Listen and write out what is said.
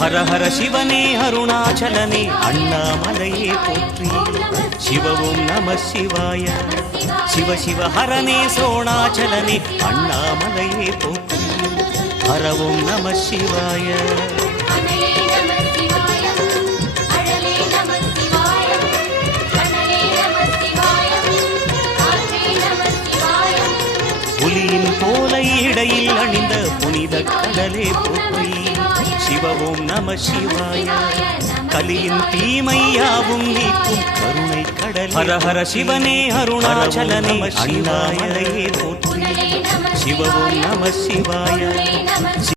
ஹர ஹர சிவனே அருணாச்சலனே அண்ணாமலையே போற்றி. சிவவும் நம சிவாய. சிவ சிவ ஹரனே சோணாச்சலனே அண்ணாமலையே போற்றி. ஹரவும் நம சிவாய. புலியின் போலை இடையில் அணிந்த சிவவும் நம சிவாய கலியின் தீமையாவும் நீக்கும் கருணை கடல் ஹர ஹர சிவனே அருணாச்சலனே அண்ணாமலையே போற்றி சிவவும் நம சிவாய